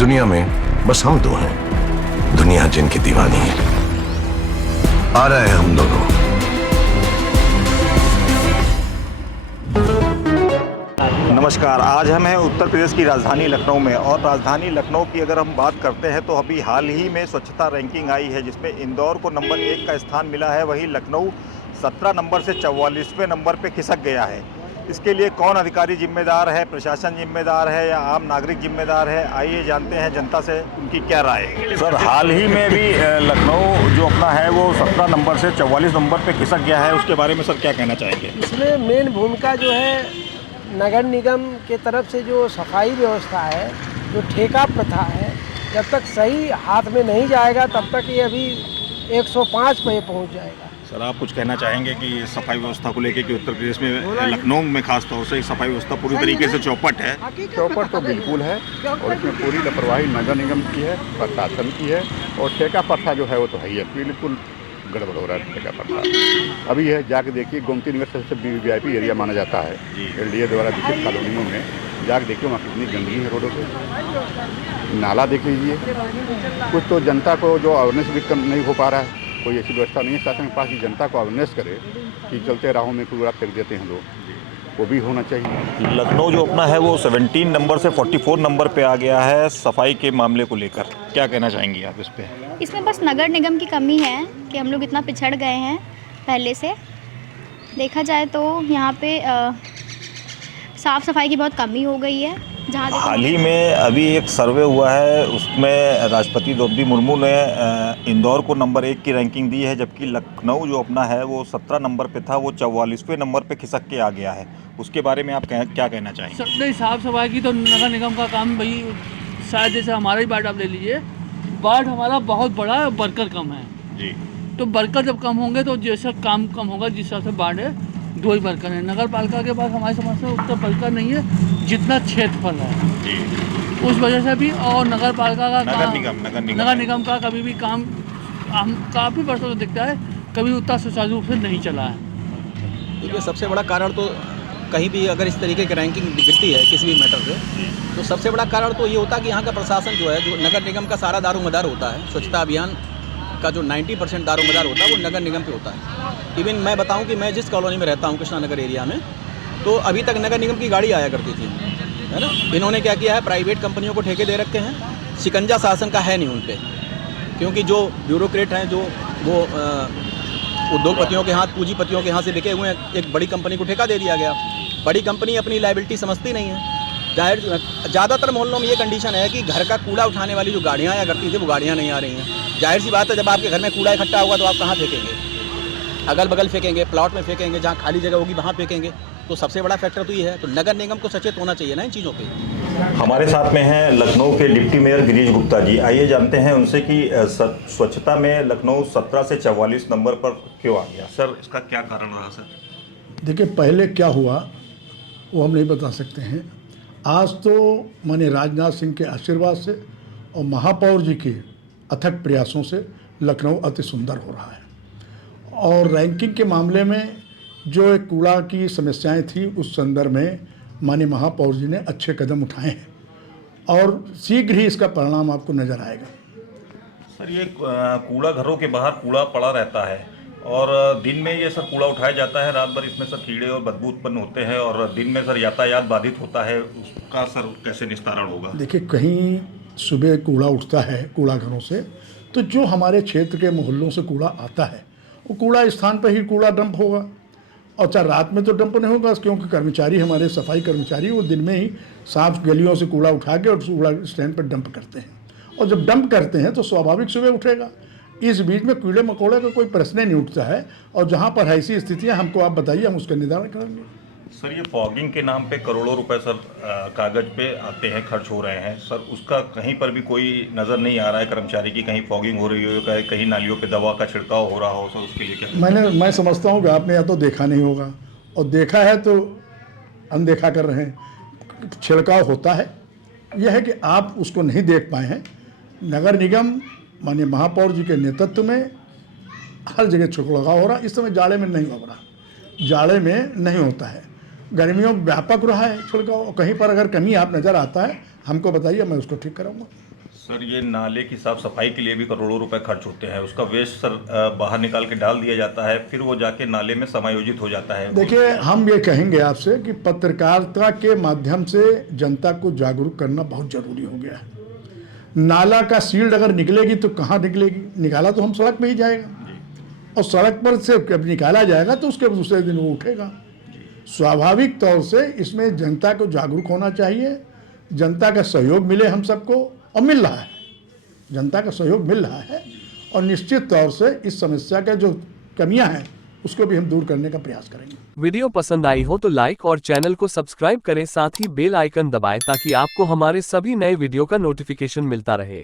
दुनिया में बस हम दो हैं, दुनिया जिनकी दीवानी है। आ रहे हैं हम दोनों। नमस्कार, आज हम हैं उत्तर प्रदेश की राजधानी लखनऊ में, और राजधानी लखनऊ की अगर हम बात करते हैं तो अभी हाल ही में स्वच्छता रैंकिंग आई है, जिसमें इंदौर को नंबर 1 का स्थान मिला है। वहीं लखनऊ 17 नंबर से 44वें नंबर पे खिसक गया है। इसके लिए कौन अधिकारी जिम्मेदार है, प्रशासन जिम्मेदार है या आम नागरिक जिम्मेदार है? आइए जानते हैं जनता से उनकी क्या राय है। सर, हाल ही में भी लखनऊ जो अपना है वो 17 नंबर से 44 नंबर पे खिसक गया है, उसके बारे में सर क्या कहना चाहेंगे? इसमें मेन भूमिका जो है नगर निगम के तरफ से जो सफाई व्यवस्था है, जो ठेका प्रथा है, जब तक सही हाथ में नहीं जाएगा तब तक ये अभी 105 पे पहुंच जाएगा। सर, आप कुछ कहना चाहेंगे कि सफाई व्यवस्था को लेकर कि उत्तर प्रदेश में लखनऊ में खास तौर से सफाई व्यवस्था पूरी तरीके से चौपट है? चौपट तो बिल्कुल है, और इसमें पूरी लापरवाही नगर निगम की है, प्रशासन की है, और ठेका प्रथा जो है वो तो है ही है, बिल्कुल गड़बड़ हो रहा है ठेका प्रथा। अभी है जाके देखिए, गोमती नगर सबसे VIP एरिया माना जाता है LDA द्वारा विकसित कॉलोनियों में। जाके देखिए वहाँ कितनी गंदगी है रोडों पे, नाला देख लीजिए। कुछ तो जनता को जो अवेयरनेस भी कम नहीं हो पा रहा है, कोई ऐसी व्यवस्था नहीं है शासन के पास कि जनता को अवेयरनेस करे कि चलते राहों में कूड़ा फेंक देते हैं लोग, वो भी होना चाहिए। लखनऊ जो अपना है वो 17 नंबर से 44 नंबर पे आ गया है सफाई के मामले को लेकर, क्या कहना चाहेंगी आप इस पे? इसमें बस नगर निगम की कमी है कि हम लोग इतना पिछड़ गए हैं पहले से। देखा जाए तो यहाँ पे साफ़ सफाई की बहुत कमी हो गई है। जहाँ हाल ही में अभी एक सर्वे हुआ है, उसमें राष्ट्रपति द्रौपदी मुर्मू ने इंदौर को नंबर 1 की रैंकिंग दी है, जबकि लखनऊ जो अपना है वो 17 नंबर पे था, वो 44वें नंबर पे खिसक के आ गया है। उसके बारे में आप क्या कहना चाहेंगे? नहीं, साफ़ सफाई की तो नगर निगम का काम भाई, शायद जैसे हमारा ही वार्ड आप ले लीजिए, वार्ड हमारा बहुत बड़ा है, वर्कर कम है जी। तो वर्कर जब कम होंगे तो जैसा काम कम होगा, जिस हिसाब से वार्ड है 2 ही वर्कर हैं। नगर पालिका के पास हमारी समझ से उतना वर्कर नहीं है जितना क्षेत्रफल है जी। उस वजह से भी, और नगर पालिका का नगर निगम का कभी भी काम हम काफ़ी वर्षों से दिखता है, कभी उतना सुचारू रूप से नहीं चला है। देखिए, सबसे बड़ा कारण तो कहीं भी अगर इस तरीके की रैंकिंग गिरती है किसी भी मैटर पे, तो सबसे बड़ा कारण तो ये होता है कि यहाँ का प्रशासन जो है, जो नगर निगम का सारा दारोमदार होता है, स्वच्छता अभियान का जो 90% दारोमदार होता है वो नगर निगम पे होता है। इवन मैं बताऊं कि मैं जिस कॉलोनी में रहता हूं, कृष्णा नगर एरिया में, तो अभी तक नगर निगम की गाड़ी आया करती थी, है ना। इन्होंने क्या किया है, प्राइवेट कंपनियों को ठेके दे रखे हैं, शिकंजा शासन का है नहीं उन पर, क्योंकि जो ब्यूरोक्रेट हैं, जो वो उद्योगपतियों के हाथ, पूंजीपतियों के हाथ से बिके हुए हैं, एक बड़ी कंपनी को ठेका दे दिया गया। बड़ी कंपनी अपनी लायबिलिटी समझती नहीं है। ज़्यादातर मोहल्लों में ये कंडीशन है कि घर का कूड़ा उठाने वाली जो गाड़ियाँ आया करती थी वो गाड़ियाँ नहीं आ रही हैं। जाहिर सी बात है, जब आपके घर में कूड़ा इकट्ठा होगा तो आप कहाँ फेंकेंगे? अगल बगल फेंकेंगे, प्लॉट में फेंकेंगे, जहाँ खाली जगह होगी वहाँ फेंकेंगे। तो सबसे बड़ा फैक्टर तो ये है। तो नगर निगम को सचेत होना चाहिए ना इन चीज़ों पे। हमारे साथ में हैं लखनऊ के डिप्टी मेयर गिरीश गुप्ता जी। आइए जानते हैं उनसे कि स्वच्छता में लखनऊ 17 से 44 नंबर पर क्यों आ गया। सर, इसका क्या कारण रहा सर? देखिए, पहले क्या हुआ वो हम नहीं बता सकते हैं। आज तो माननीय राजनाथ सिंह के आशीर्वाद से और महापौर जी के अथक प्रयासों से लखनऊ अति सुंदर हो रहा है। और रैंकिंग के मामले में जो एक कूड़ा की समस्याएं थी, उस संदर्भ में माननीय महापौर जी ने अच्छे कदम उठाए हैं, और शीघ्र ही इसका परिणाम आपको नज़र आएगा। सर, ये कूड़ा घरों के बाहर कूड़ा पड़ा रहता है, और दिन में ये सर कूड़ा उठाया जाता है, रात भर इसमें सर कीड़े और बदबू उत्पन्न होते हैं, और दिन में सर यातायात बाधित होता है, उसका सर कैसे निस्तारण होगा? देखिए, कहीं सुबह कूड़ा उठता है कूड़ा घरों से, तो जो हमारे क्षेत्र के मोहल्लों से कूड़ा आता है वो कूड़ा स्थान पर ही कूड़ा डंप होगा, और चाहे रात में तो डंप नहीं होगा, क्योंकि कर्मचारी, हमारे सफाई कर्मचारी, वो दिन में ही साफ गलियों से कूड़ा उठा के और कूड़ा स्टैंड पर डंप करते हैं, और जब डंप करते हैं तो स्वाभाविक सुबह उठेगा। इस बीच में कीड़े मकोड़े का कोई प्रश्न नहीं उठता है, और जहाँ पर ऐसी स्थितियाँ हमको आप बताइए, हम उसका निदान करेंगे। सर, ये फॉगिंग के नाम पे करोड़ों रुपए सर कागज पे आते हैं, खर्च हो रहे हैं सर, उसका कहीं पर भी कोई नज़र नहीं आ रहा है कर्मचारी की, कहीं फॉगिंग हो रही हो, कहीं नालियों पे दवा का छिड़काव हो रहा हो, सर उसके लिए क्या? मैं समझता हूँ कि आपने या तो देखा नहीं होगा, और देखा है तो अनदेखा कर रहे हैं। छिड़काव होता है, यह है कि आप उसको नहीं देख पाए हैं। नगर निगम माननीय महापौर जी के नेतृत्व में हर जगह छिड़काव हो रहा। इस समय जाड़े में नहीं हो रहा, जाड़े में नहीं होता है, गर्मियों में व्यापक रहा है छिड़काव। कहीं पर अगर कमी आप नज़र आता है हमको बताइए, मैं उसको ठीक कराऊंगा। सर ये नाले की साफ सफाई के लिए भी करोड़ों रुपए खर्च होते हैं, उसका वेस्ट सर बाहर निकाल के डाल दिया जाता है, फिर वो जाके नाले में समायोजित हो जाता है। देखिए, हम ये कहेंगे आपसे कि पत्रकारिता के माध्यम से जनता को जागरूक करना बहुत जरूरी हो गया है। नाला का सील्ड अगर निकलेगी तो कहाँ निकलेगी? निकाला तो हम सड़क पे ही जाएगा, और सड़क पर से जब निकाला जाएगा तो उसके दूसरे दिन वो उठेगा। स्वाभाविक तौर से इसमें जनता को जागरूक होना चाहिए, जनता का सहयोग मिले हम सबको, और मिल रहा है, जनता का सहयोग मिल रहा है, और निश्चित तौर से इस समस्या के जो कमियां हैं उसको भी हम दूर करने का प्रयास करेंगे। वीडियो पसंद आई हो तो लाइक और चैनल को सब्सक्राइब करें, साथ ही बेल आइकन दबाएं ताकि आपको हमारे सभी नए वीडियो का नोटिफिकेशन मिलता रहे।